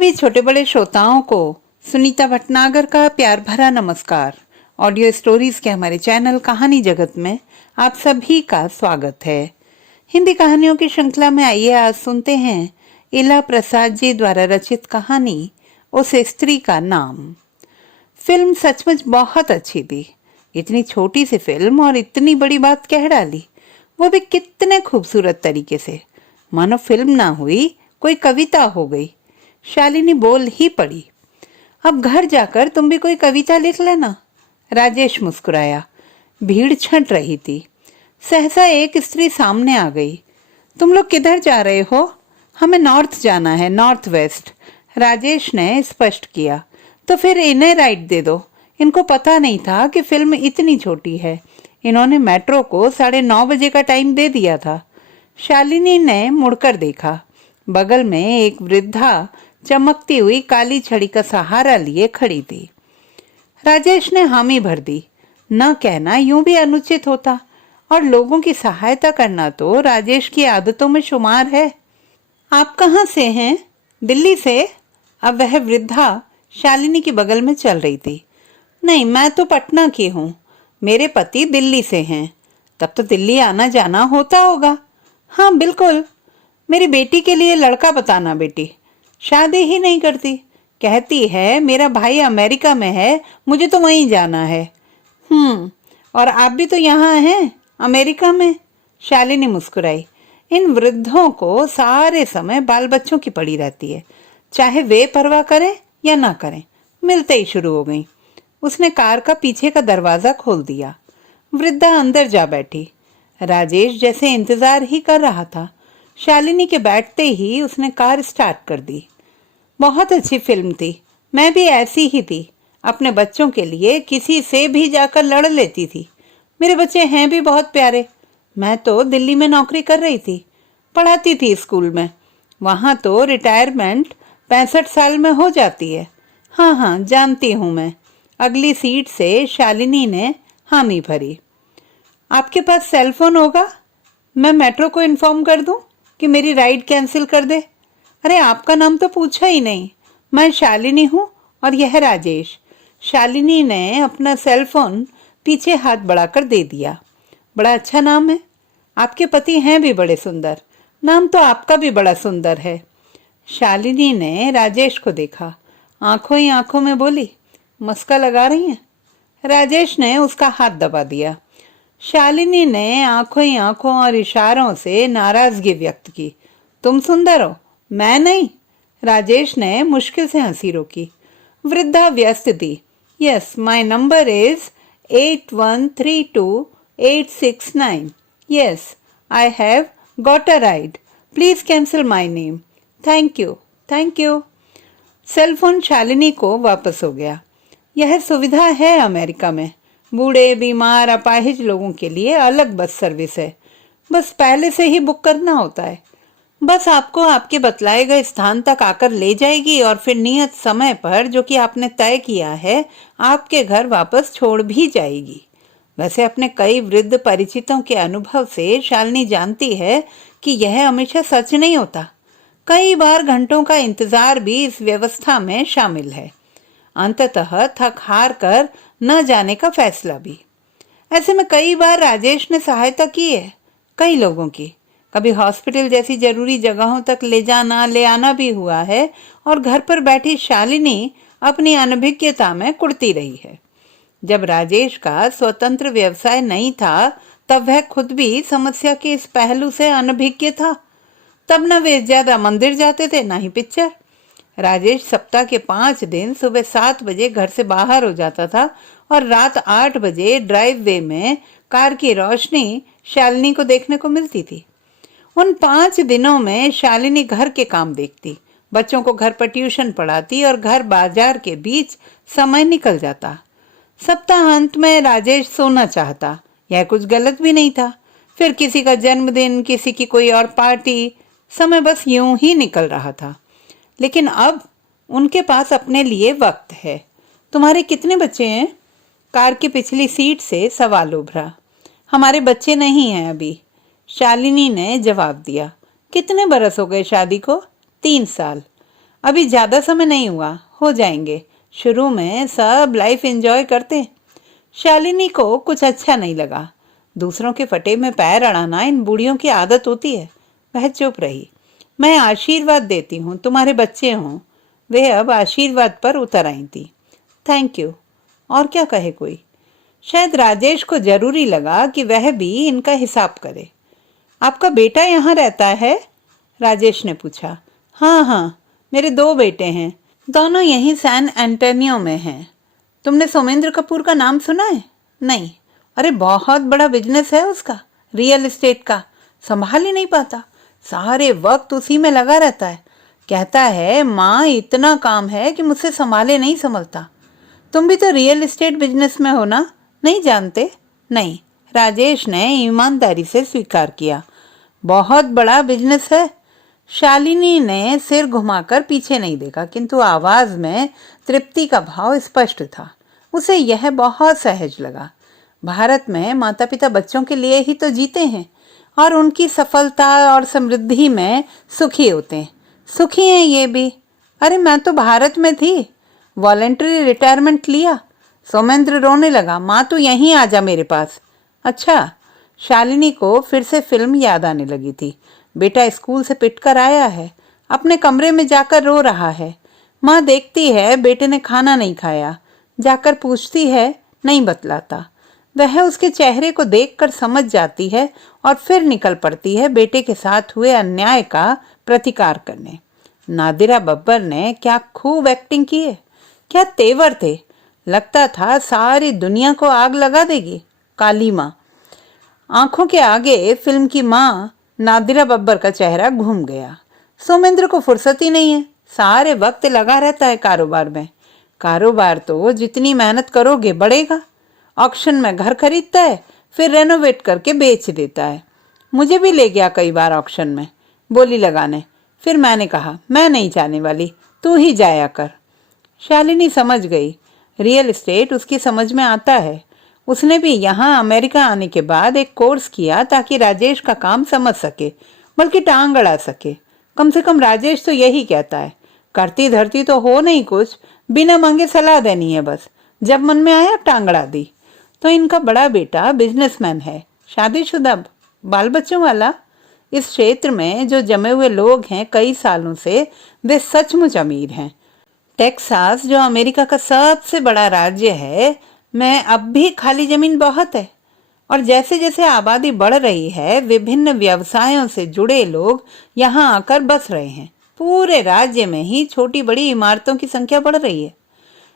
सभी छोटे बड़े श्रोताओं को सुनीता भटनागर का प्यार भरा नमस्कार। ऑडियो स्टोरीज के हमारे चैनल कहानी जगत में आप सभी का स्वागत है। हिंदी कहानियों की श्रृंखला में आइए आज सुनते हैं इला प्रसाद जी द्वारा रचित कहानी उस स्त्री का नाम। फिल्म सचमुच बहुत अच्छी थी। इतनी छोटी सी फिल्म और इतनी बड़ी बात कह डाली, वो भी कितने खूबसूरत तरीके से, मानो फिल्म ना हुई कोई कविता हो गई। शालिनी बोल ही पड़ी, अब घर जाकर तुम भी कोई कविता लिख लेना। राजेश मुस्कुराया। भीड़ छंट रही थी। सहसा एक स्त्री सामने आ गई। तुम लोग किधर जा रहे हो? हमें नॉर्थ जाना है, नॉर्थ वेस्ट। राजेश ने स्पष्ट किया। तो फिर इन्हें राइड दे दो। इनको पता नहीं था कि फिल्म इतनी छोटी है। इन्होंने मेट्रो को 9:30 बजे का टाइम दे दिया था। शालिनी ने मुड़कर देखा। बगल में एक वृद्धा चमकती हुई काली छड़ी का सहारा लिए खड़ी थी। राजेश ने हामी भर दी। न कहना यूं भी अनुचित होता, और लोगों की सहायता करना तो राजेश की आदतों में शुमार है। आप कहाँ से हैं? दिल्ली से। अब वह वृद्धा शालिनी की बगल में चल रही थी। नहीं, मैं तो पटना की हूँ। मेरे पति दिल्ली से हैं। तब तो दिल्ली आना जाना होता होगा। हाँ बिल्कुल। मेरी बेटी के लिए लड़का बताना बेटी। शादी ही नहीं करती। कहती है मेरा भाई अमेरिका में है, मुझे तो वहीं जाना है। और आप भी तो यहाँ हैं, अमेरिका में। शालिनी मुस्कुराई। इन वृद्धों को सारे समय बाल बच्चों की पड़ी रहती है, चाहे वे परवाह करें या ना करें। मिलते ही शुरू हो गई। उसने कार का पीछे का दरवाजा खोल दिया। वृद्धा अंदर जा बैठी। राजेश जैसे इंतजार ही कर रहा था। शालिनी के बैठते ही उसने कार स्टार्ट कर दी। बहुत अच्छी फिल्म थी। मैं भी ऐसी ही थी। अपने बच्चों के लिए किसी से भी जाकर लड़ लेती थी। मेरे बच्चे हैं भी बहुत प्यारे। मैं तो दिल्ली में नौकरी कर रही थी, पढ़ाती थी स्कूल में। वहाँ तो रिटायरमेंट 65 साल में हो जाती है। हाँ, जानती हूँ मैं। अगली सीट से शालिनी ने हामी भरी। आपके पास सेल फोन होगा? मैं मेट्रो को इन्फॉर्म कर दूं कि मेरी राइड कैंसिल कर दे? अरे आपका नाम तो पूछा ही नहीं। मैं शालिनी हूँ और यह राजेश। शालिनी ने अपना सेल फोन पीछे हाथ बढ़ाकर दे दिया। बड़ा अच्छा नाम है। आपके पति हैं भी बड़े सुंदर। नाम तो आपका भी बड़ा सुंदर है। शालिनी ने राजेश को देखा। आंखों ही आंखों में बोली, मस्का लगा रही हैं? राजेश ने उसका हाथ दबा दिया। शालिनी ने आंखों ही आंखों और इशारों से नाराजगी व्यक्त की। तुम सुंदर हो, मैं नहीं। राजेश ने मुश्किल से हंसी रोकी। वृद्धा व्यस्त थी। Yes, my number is 8132-869। Yes, I have got a ride. Please cancel my name. Thank you, thank you. Cellphone Shalini को वापस हो गया। यह सुविधा है अमेरिका में। बूढ़े, बीमार, अपाहिज लोगों के लिए अलग बस सर्विस है। बस पहले से ही बुक करना होता है। बस आपको आपके बतलाए गए स्थान तक आकर ले जाएगी और फिर नियत समय पर, जो कि आपने तय किया है, आपके घर वापस छोड़ भी जाएगी। वैसे अपने कई वृद्ध परिचितों के अनुभव से शालिनी जानती है कि यह हमेशा सच नहीं होता। कई बार घंटों का इंतजार भी इस व्यवस्था में शामिल है। अंततः थक हार कर न जाने का फैसला भी। ऐसे में कई बार राजेश ने सहायता की है, कई लोगों की। कभी हॉस्पिटल जैसी जरूरी जगहों तक ले जाना ले आना भी हुआ है, और घर पर बैठी शालिनी अपनी अनभिज्ञता में कुड़ती रही है। जब राजेश का स्वतंत्र व्यवसाय नहीं था, तब वह खुद भी समस्या के इस पहलू से अनभिज्ञ था। तब न वे ज्यादा मंदिर जाते थे, ना ही पिक्चर। राजेश सप्ताह के 5 दिन सुबह 7 बजे घर से बाहर हो जाता था और रात 8 बजे ड्राइव वे में कार की रोशनी शालिनी को देखने को मिलती थी। उन 5 दिनों में शालिनी घर के काम देखती, बच्चों को घर पर ट्यूशन पढ़ाती और घर बाजार के बीच समय निकल जाता। सप्ताहांत में राजेश सोना चाहता। यह कुछ गलत भी नहीं था। फिर किसी का जन्मदिन, किसी की कोई और पार्टी, समय बस यूं ही निकल रहा था। लेकिन अब उनके पास अपने लिए वक्त है। तुम्हारे कितने बच्चे हैं? कार की पिछली सीट से सवाल उभरा। हमारे बच्चे नहीं हैं अभी, शालिनी ने जवाब दिया। कितने बरस हो गए शादी को? 3 साल। अभी ज्यादा समय नहीं हुआ, हो जाएंगे। शुरू में सब लाइफ एंजॉय करते। शालिनी को कुछ अच्छा नहीं लगा। दूसरों के फटे में पैर अड़ाना इन बूढ़ियों की आदत होती है। वह चुप रही। मैं आशीर्वाद देती हूँ, तुम्हारे बच्चे हों। वे अब आशीर्वाद पर उतर आई थी। Thank you. और क्या कहे कोई। शायद राजेश को जरूरी लगा कि वह भी इनका हिसाब करे। आपका बेटा यहाँ रहता है? राजेश ने पूछा। हाँ हाँ, मेरे 2 बेटे हैं, दोनों यहीं सैन एंटोनियो में हैं। तुमने सोमेंद्र कपूर का नाम सुना है? नहीं। अरे बहुत बड़ा बिजनेस है उसका, रियल एस्टेट का। संभाल ही नहीं पाता, सारे वक्त उसी में लगा रहता है। कहता है माँ इतना काम है कि मुझसे संभाले नहीं संभलता। तुम भी तो रियल एस्टेट बिजनेस में हो ना, नहीं जानते? नहीं। राजेश ने ईमानदारी से स्वीकार किया। बहुत बड़ा बिजनेस है। शालिनी ने सिर घुमाकर पीछे नहीं देखा, किंतु आवाज में तृप्ति का भाव स्पष्ट था। उसे यह बहुत सहज लगा। भारत में माता पिता बच्चों के लिए ही तो जीते हैं और उनकी सफलता और समृद्धि में सुखी होते हैं। सुखी हैं ये भी। अरे मैं तो भारत में थी, वॉलंटरी रिटायरमेंट लिया। सोमेंद्र रोने लगा। माँ तू यहीं आ जा मेरे पास। अच्छा। शालिनी को फिर से फिल्म याद आने लगी थी। बेटा स्कूल से पिटकर आया है, अपने कमरे में जाकर रो रहा है। माँ देखती है बेटे ने खाना नहीं खाया, जाकर पूछती है, नहीं बतलाता। वह उसके चेहरे को देखकर समझ जाती है और फिर निकल पड़ती है बेटे के साथ हुए अन्याय का प्रतिकार करने। नादिरा बब्बर ने क्या खूब एक्टिंग की है, क्या तेवर थे। लगता था सारी दुनिया को आग लगा देगी। काली माँ। आंखों के आगे फिल्म की माँ नादिरा बब्बर का चेहरा घूम गया। सोमेंद्र को फुर्सत ही नहीं है, सारे वक्त लगा रहता है कारोबार में। कारोबार तो जितनी मेहनत करोगे बढ़ेगा। ऑक्शन में घर खरीदता है, फिर रेनोवेट करके बेच देता है। मुझे भी ले गया कई बार ऑक्शन में बोली लगाने। फिर मैंने कहा मैं नहीं जाने वाली, तू ही जाया कर। शालिनी समझ गई, रियल एस्टेट उसकी समझ में आता है। उसने भी यहाँ अमेरिका आने के बाद एक कोर्स किया ताकि राजेश का काम समझ सके, बल्कि टांग अड़ा सके। कम से कम राजेश तो यही कहता है। करती धरती तो हो नहीं कुछ, बिना मांगे सलाह देनी है बस, जब मन में आया टांग अड़ा दी। तो इनका बड़ा बेटा बिजनेसमैन है, शादीशुदा, बाल बच्चों वाला। इस क्षेत्र में जो जमे हुए लोग हैं कई सालों से, वे सचमुच अमीर हैं। टेक्सास जो अमेरिका का सबसे बड़ा राज्य है, में अब भी खाली जमीन बहुत है। और जैसे जैसे आबादी बढ़ रही है, विभिन्न व्यवसायों से जुड़े लोग यहाँ आकर बस रहे हैं। पूरे राज्य में ही छोटी बड़ी इमारतों की संख्या बढ़ रही है।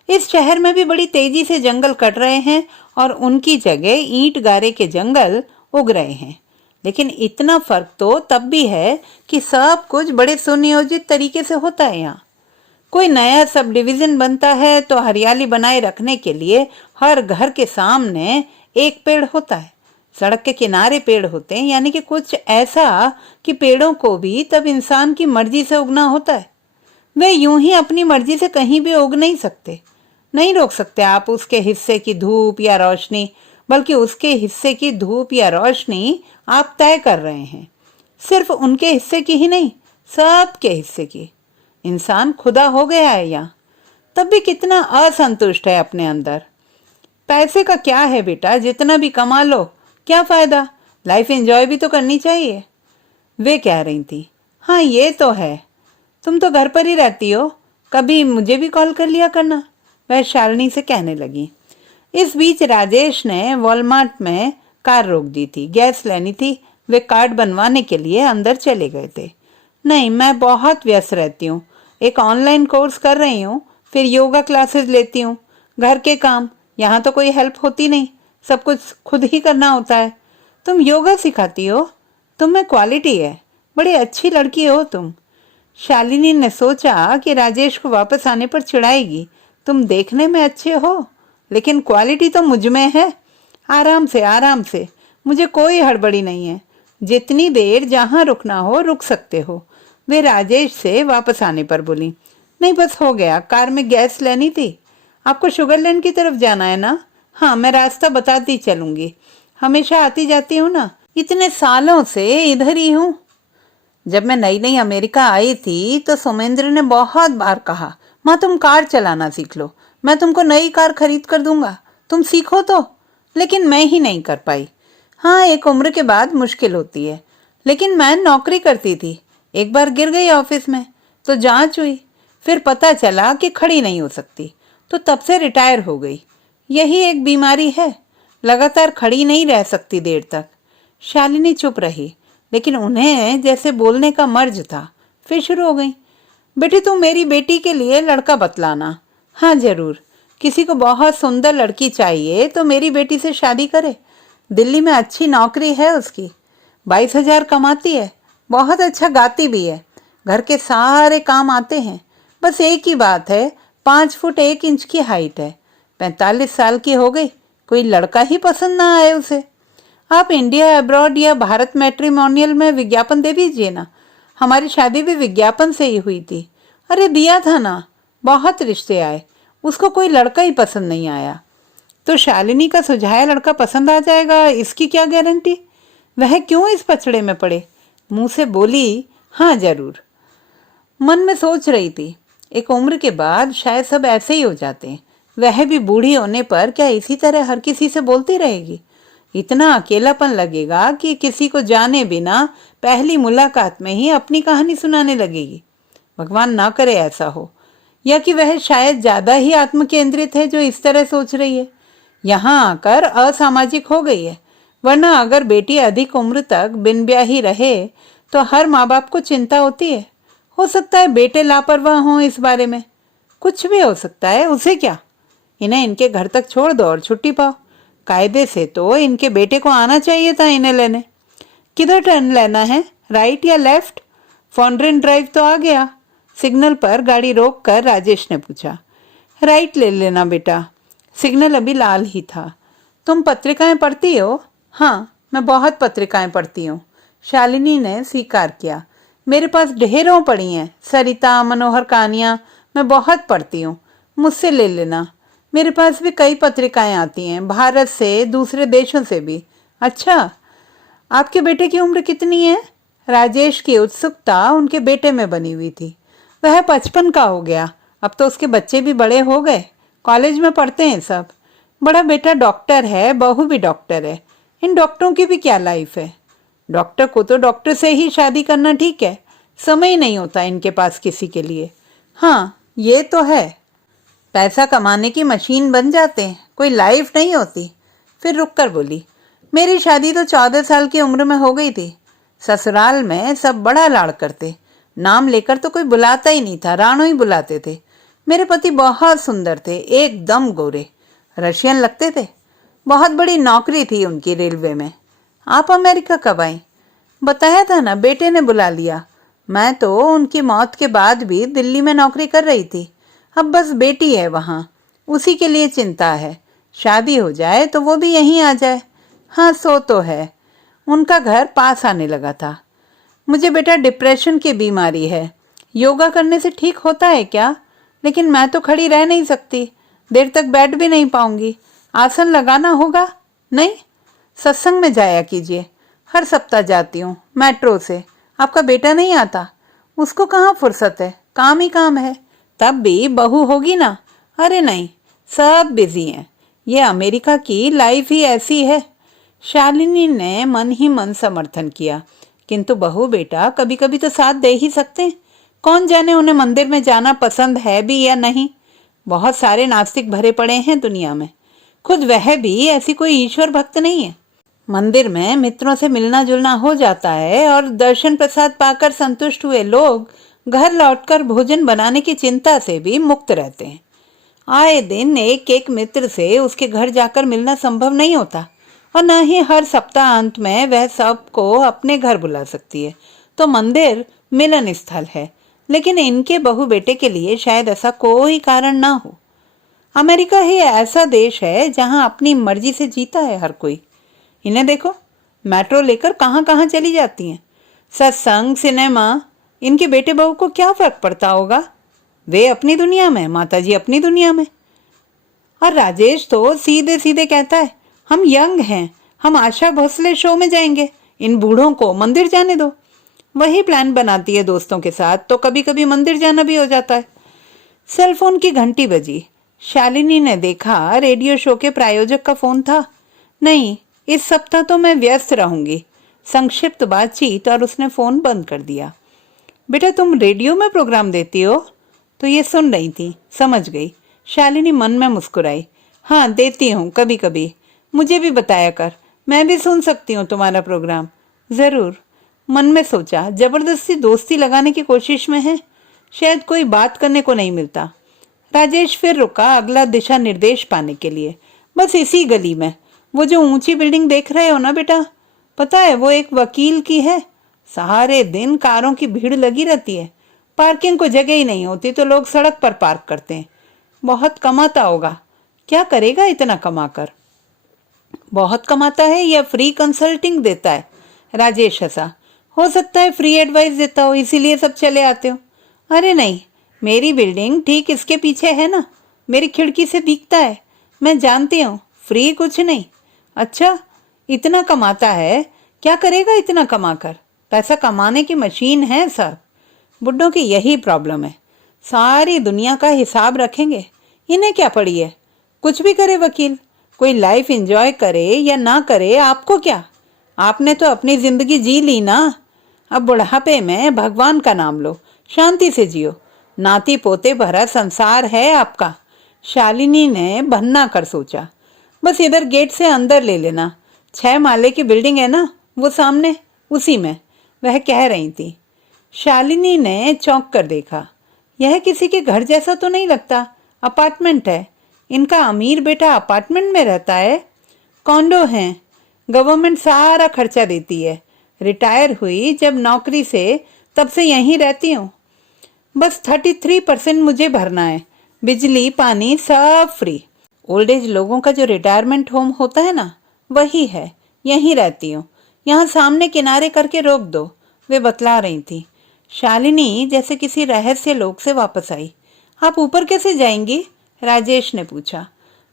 इस शहर में भी बड़ी तेजी से जंगल कट रहे हैं और उनकी जगह ईंट गारे के जंगल उग रहे हैं। लेकिन इतना फर्क तो तब भी है कि सब कुछ बड़े सुनियोजित तरीके से होता है। यहाँ कोई नया सब डिवीजन बनता है तो हरियाली बनाए रखने के लिए हर घर के सामने एक पेड़ होता है, सड़क के किनारे पेड़ होते हैं, यानी कि कुछ ऐसा कि पेड़ों को भी तब इंसान की मर्जी से उगना होता है। वे यूं ही अपनी मर्जी से कहीं भी उग नहीं सकते। नहीं रोक सकते आप उसके हिस्से की धूप या रोशनी, बल्कि उसके हिस्से की धूप या रोशनी आप तय कर रहे हैं। सिर्फ उनके हिस्से की ही नहीं, सबके हिस्से की। इंसान खुदा हो गया है यहाँ, तब भी कितना असंतुष्ट है अपने अंदर। पैसे का क्या है बेटा, जितना भी कमा लो क्या फायदा, लाइफ एंजॉय भी तो करनी चाहिए। वे कह रही थी, हाँ ये तो है, तुम तो घर पर ही रहती हो, कभी मुझे भी कॉल कर लिया करना, वह शालिनी से कहने लगी। इस बीच राजेश ने वॉलमार्ट में कार रोक दी थी, गैस लेनी थी। वे कार्ड बनवाने के लिए अंदर चले गए थे। नहीं, मैं बहुत व्यस्त रहती हूँ, एक ऑनलाइन कोर्स कर रही हूँ, फिर योगा क्लासेस लेती हूँ, घर के काम, यहाँ तो कोई हेल्प होती नहीं, सब कुछ खुद ही करना होता है। तुम योगा सिखाती हो, तुम में क्वालिटी है, बड़ी अच्छी लड़की हो तुम। शालिनी ने सोचा कि राजेश को वापस आने पर चिढ़ाएगी। तुम देखने में अच्छे हो, लेकिन क्वालिटी तो मुझ में है। आराम से आराम से, मुझे कोई हड़बड़ी नहीं है, जितनी देर जहाँ रुकना हो रुक सकते हो। वे राजेश से वापस आने पर बोली, नहीं बस हो गया, कार में गैस लेनी थी। आपको शुगरलैंड की तरफ जाना है ना? हाँ, मैं रास्ता बताती चलूंगी, हमेशा आती जाती हूँ ना, इतने सालों से इधर ही हूँ। जब मैं नई नई अमेरिका आई थी तो सोमेंद्र ने बहुत बार कहा, माँ तुम कार चलाना सीख लो, मैं तुमको नई कार खरीद कर दूंगा, तुम सीखो तो। लेकिन मैं ही नहीं कर पाई। हाँ, एक उम्र के बाद मुश्किल होती है, लेकिन मैं नौकरी करती थी। एक बार गिर गई ऑफिस में तो जांच हुई, फिर पता चला कि खड़ी नहीं हो सकती, तो तब से रिटायर हो गई। यही एक बीमारी है, लगातार खड़ी नहीं रह सकती देर तक। शालिनी चुप रही, लेकिन उन्हें जैसे बोलने का मर्ज था। फिर शुरू हो गई, बेटी तुम मेरी बेटी के लिए लड़का बतलाना। हाँ जरूर, किसी को बहुत सुंदर लड़की चाहिए तो मेरी बेटी से शादी करे। दिल्ली में अच्छी नौकरी है उसकी, 22,000 कमाती है, बहुत अच्छा गाती भी है, घर के सारे काम आते हैं। बस एक ही बात है, 5 फुट 1 इंच की हाइट है, 45 साल की हो गई, कोई लड़का ही पसंद ना आए उसे। आप इंडिया अब्रॉड या भारत मैट्रिमोनियल में विज्ञापन दे दीजिए ना, हमारी शादी भी विज्ञापन से ही हुई थी। अरे दिया था ना, बहुत रिश्ते आए, उसको कोई लड़का ही पसंद नहीं आया। तो शालिनी का सुझाया लड़का पसंद आ जाएगा, इसकी क्या गारंटी? वह क्यों इस पचड़े में पड़े? मुंह से बोली, हाँ जरूर। मन में सोच रही थी, एक उम्र के बाद शायद सब ऐसे ही हो जाते हैं। वह भी बूढ़ी होने पर क्या इसी तरह हर किसी से बोलती रहेगी? इतना अकेलापन लगेगा कि किसी को जाने बिना पहली मुलाकात में ही अपनी कहानी सुनाने लगेगी। भगवान ना करे ऐसा हो, या कि वह शायद ज्यादा ही आत्मकेंद्रित है जो इस तरह सोच रही है, यहाँ आकर असामाजिक हो गई है। वरना अगर बेटी अधिक उम्र तक बिन ब्याही रहे तो हर माँ बाप को चिंता होती है। हो सकता है बेटे लापरवाह हों इस बारे में, कुछ भी हो सकता है, उसे क्या। इन्हें इनके घर तक छोड़ दो और छुट्टी पाओ। कायदे से तो इनके बेटे को आना चाहिए था इन्हें लेने। किधर टर्न लेना है, राइट या लेफ्ट? फॉन्ड्रेन ड्राइव तो आ गया। सिग्नल पर गाड़ी रोककर राजेश ने पूछा, राइट ले लेना बेटा। सिग्नल अभी लाल ही था। तुम पत्रिकाएं पढ़ती हो? हाँ, मैं बहुत पत्रिकाएं पढ़ती हूँ, शालिनी ने स्वीकार किया। मेरे पास ढेरों पढ़ी हैं, सरिता, मनोहर कहानियाँ, मैं बहुत पढ़ती हूँ, मुझसे ले लेना। मेरे पास भी कई पत्रिकाएं आती हैं, भारत से, दूसरे देशों से भी। अच्छा, आपके बेटे की उम्र कितनी है? राजेश की उत्सुकता उनके बेटे में बनी हुई थी। वह 55 का हो गया, अब तो उसके बच्चे भी बड़े हो गए, कॉलेज में पढ़ते हैं सब। बड़ा बेटा डॉक्टर है, बहू भी डॉक्टर है। इन डॉक्टरों की भी क्या लाइफ है। डॉक्टर को तो डॉक्टर से ही शादी करना ठीक है, समय नहीं होता इनके पास किसी के लिए। हाँ ये तो है, पैसा कमाने की मशीन बन जाते हैं, कोई लाइफ नहीं होती। फिर रुक कर बोली, मेरी शादी तो 14 साल की उम्र में हो गई थी। ससुराल में सब बड़ा लाड़ करते, नाम लेकर तो कोई बुलाता ही नहीं था, राणो ही बुलाते थे। मेरे पति बहुत सुंदर थे, एकदम गोरे, रशियन लगते थे। बहुत बड़ी नौकरी थी उनकी रेलवे में। आप अमेरिका कब आई? बताया था ना, बेटे ने बुला लिया। मैं तो उनकी मौत के बाद भी दिल्ली में नौकरी कर रही थी, अब बस बेटी है वहाँ, उसी के लिए चिंता है। शादी हो जाए तो वो भी यहीं आ जाए। हाँ सो तो है, उनका घर पास आने लगा था। मुझे बेटा डिप्रेशन की बीमारी है, योगा करने से ठीक होता है क्या? लेकिन मैं तो खड़ी रह नहीं सकती, देर तक बैठ भी नहीं पाऊंगी। आसन लगाना होगा? नहीं, सत्संग में जाया कीजिए, हर सप्ताह जाती हूँ मेट्रो से। आपका बेटा नहीं आता? उसको कहाँ फुर्सत है, काम ही काम है। तब भी बहू होगी ना? अरे नहीं, सब बिजी हैं, ये अमेरिका की लाइफ ही ऐसी है। शालिनी ने मन ही मन समर्थन किया, किंतु बहू बेटा कभी कभी तो साथ दे ही सकते हैं। कौन जाने उन्हें मंदिर में जाना पसंद है भी या नहीं। बहुत सारे नास्तिक भरे पड़े हैं दुनिया में, खुद वह भी ऐसी कोई ईश्वर भक्त नहीं है। मंदिर में मित्रों से मिलना जुलना हो जाता है और दर्शन प्रसाद पाकर संतुष्ट हुए लोग घर लौटकर भोजन बनाने की चिंता से भी मुक्त रहते हैं। आए दिन एक एक मित्र से उसके घर जाकर मिलना संभव नहीं होता, और न ही हर सप्ताह अंत में वह सबको अपने घर बुला सकती है। तो मंदिर मिलन स्थल है, लेकिन इनके बहू बेटे के लिए शायद ऐसा कोई कारण ना हो। अमेरिका ही ऐसा देश है जहां अपनी मर्जी से जीता है हर कोई। इन्हें देखो, मेट्रो लेकर कहाँ कहाँ चली जाती हैं। सत्संग, सिनेमा, इनके बेटे बहू को क्या फर्क पड़ता होगा? वे अपनी दुनिया में, माताजी अपनी दुनिया में। और राजेश तो सीधे सीधे कहता है, हम यंग हैं, हम आशा भोसले शो में जाएंगे, इन बूढ़ों को मंदिर जाने दो। वही प्लान बनाती है दोस्तों के साथ, तो कभी कभी मंदिर जाना भी हो जाता है। सेल फोन की घंटी बजी। शालिनी ने देखा रेडियो शो के प्रायोजक का फोन था। नहीं, इस सप्ताह तो मैं व्यस्त रहूंगी। संक्षिप्त बातचीत और उसने फोन बंद कर दिया। बेटा, तुम रेडियो में प्रोग्राम देती हो? तो ये सुन रही थी, समझ गई। शालिनी मन में मुस्कुराई। हाँ, देती हूँ कभी कभी। मुझे भी बताया कर, मैं भी सुन सकती हूँ तुम्हारा प्रोग्राम। जरूर। मन में सोचा, जबरदस्ती दोस्ती लगाने की कोशिश में है, शायद कोई बात करने को नहीं मिलता। राजेश फिर रुका अगला दिशा निर्देश पाने के लिए। बस इसी गली में, वो जो ऊंची बिल्डिंग देख रहे हो ना बेटा, पता है वो एक वकील की है। सारे दिन कारों की भीड़ लगी रहती है, पार्किंग को जगह ही नहीं होती तो लोग सड़क पर पार्क करते हैं। बहुत कमाता होगा। क्या करेगा इतना कमाकर? बहुत कमाता है या फ्री कंसल्टिंग देता है? राजेश हंसा। हो सकता है फ्री एडवाइस देता हो, इसीलिए सब चले आते हो। अरे नहीं, मेरी बिल्डिंग ठीक इसके पीछे है ना, मेरी खिड़की से दिखता है। मैं जानती हूँ, फ्री कुछ नहीं। अच्छा, इतना कमाता है, क्या करेगा इतना कमाकर? पैसा कमाने की मशीन है सब। बुड्ढों की यही प्रॉब्लम है, सारी दुनिया का हिसाब रखेंगे। इन्हें क्या पड़ी है, कुछ भी करे वकील। कोई लाइफ एंजॉय करे या ना करे, आपको क्या? आपने तो अपनी जिंदगी जी ली ना। अब बुढ़ापे में भगवान का नाम लो, शांति से जियो। नाती पोते भरा संसार है आपका। शालिनी ने भन्ना कर सोचा। बस इधर गेट से अंदर ले लेना, 6 माले की बिल्डिंग है ना, वो सामने, उसी में, वह कह रही थी। शालिनी ने चौंक कर देखा। यह किसी के घर जैसा तो नहीं लगता, अपार्टमेंट है। इनका अमीर बेटा अपार्टमेंट में रहता है? कॉन्डो हैं, गवर्नमेंट सारा खर्चा देती है। रिटायर हुई जब नौकरी से, तब से यहीं रहती हूँ। बस 33% मुझे भरना है, बिजली पानी सब फ्री। ओल्ड एज लोगों का जो रिटायरमेंट होम होता है ना, वही है। यहीं रहती हूँ, यहाँ सामने किनारे करके रोक दो, वे बतला रही थी। शालिनी जैसे किसी रहस्य लोक से वापस आई। आप ऊपर कैसे जाएंगी? राजेश ने पूछा।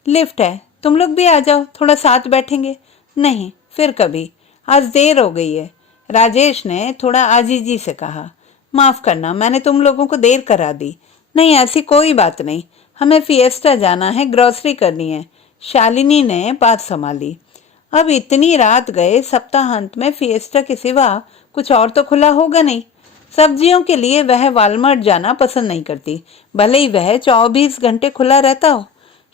लिफ्ट है, तुम लोग भी आ जाओ, थोड़ा साथ बैठेंगे। नहीं, फिर कभी, आज देर हो गई है। राजेश ने थोड़ा आजीजी से कहा। माफ करना, मैंने तुम लोगों को देर करा दी। नहीं, ऐसी कोई बात नहीं, हमें फिएस्टा जाना है, ग्रोसरी करनी है। शालिनी ने बात संभाली। अब इतनी रात गए, सप्ताहांत में फिएस्टा के सिवा कुछ और तो खुला होगा नहीं। सब्जियों के लिए वह वालमार्ट जाना पसंद नहीं करती, भले ही वह 24 घंटे खुला रहता हो।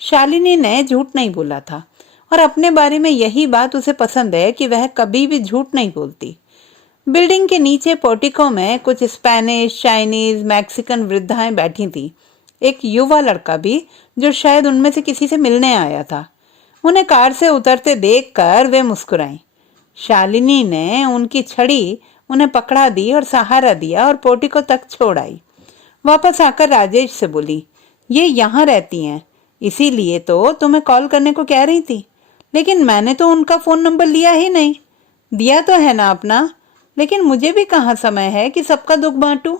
शालिनी ने झूठ नहीं बोला था, और अपने बारे में यही बात उसे पसंद है कि वह कभी भी झूठ नहीं बोलती। बिल्डिंग के नीचे पोर्टिको में कुछ स्पेनिश, चाइनीज, मैक्सिकन वृद्धाएं बैठी थी। एक युवा लड़का भी, जो शायद उनमें से किसी से मिलने आया था। उन्हें कार से उतरते देखकर वे मुस्कुराईं। शालिनी ने उनकी छड़ी उन्हें पकड़ा दी और सहारा दिया और पोर्टिको तक छोड़ आई। वापस आकर राजेश से बोली, ये यहाँ रहती हैं, इसीलिए तो तुम्हें कॉल करने को कह रही थी। लेकिन मैंने तो उनका फोन नंबर लिया ही नहीं। दिया तो है ना अपना, लेकिन मुझे भी कहाँ समय है कि सबका दुख बांटूं।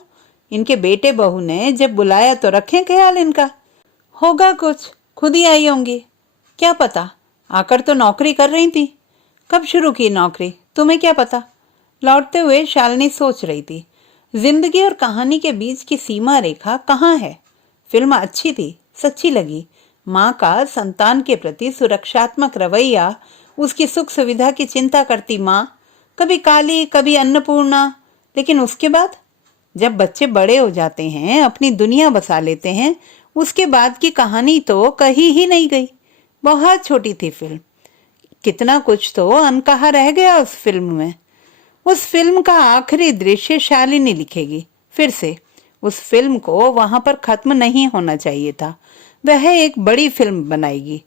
इनके बेटे बहू ने जब बुलाया तो रखें ख्याल इनका। होगा कुछ, खुद ही आई होंगी। क्या पता, आकर तो नौकरी कर रही थी। कब शुरू की नौकरी, तुम्हें क्या पता? लौटते हुए शालिनी सोच रही थी, जिंदगी और कहानी के बीच की सीमा रेखा कहाँ है। फिल्म अच्छी थी, सच्ची लगी। माँ का संतान के प्रति सुरक्षात्मक रवैया, उसकी सुख सुविधा की चिंता करती माँ, कभी काली कभी अन्नपूर्णा। लेकिन उसके बाद, जब बच्चे बड़े हो जाते हैं, अपनी दुनिया बसा लेते हैं, उसके बाद की कहानी तो कही ही नहीं गई। बहुत छोटी थी फिल्म, कितना कुछ तो अनकहा रह गया उस फिल्म में। उस फिल्म का आखिरी दृश्य शालिनी लिखेगी फिर से। उस फिल्म को वहां पर खत्म नहीं होना चाहिए था। वह एक बड़ी फिल्म बनाएगी।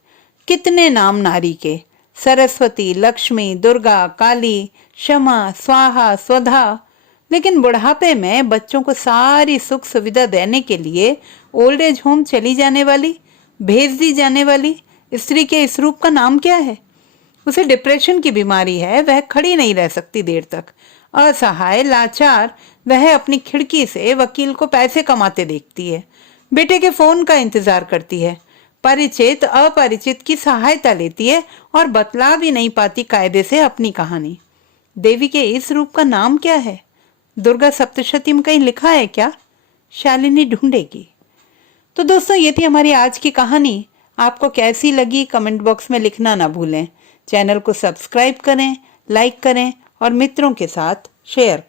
कितने नाम नारी के, सरस्वती, लक्ष्मी, दुर्गा, काली, क्षमा, स्वाहा, स्वधा। लेकिन बुढ़ापे में बच्चों को सारी सुख सुविधा देने के लिए ओल्ड एज होम चली जाने वाली, भेज दी जाने वाली स्त्री के इस रूप का नाम क्या है? उसे डिप्रेशन की बीमारी है, वह खड़ी नहीं रह सकती देर तक। असहाय, लाचार, वह अपनी खिड़की से वकील को पैसे कमाते देखती है, बेटे के फोन का इंतजार करती है, परिचित अपरिचित की सहायता लेती है और बतला भी नहीं पाती कायदे से अपनी कहानी। देवी के इस रूप का नाम क्या है? दुर्गा सप्तशती में कहीं लिखा है क्या? शालिनी ढूंढेगी। तो दोस्तों, ये थी हमारी आज की कहानी। आपको कैसी लगी कमेंट बॉक्स में लिखना ना भूलें। चैनल को सब्सक्राइब करें, लाइक करें और मित्रों के साथ शेयर करें।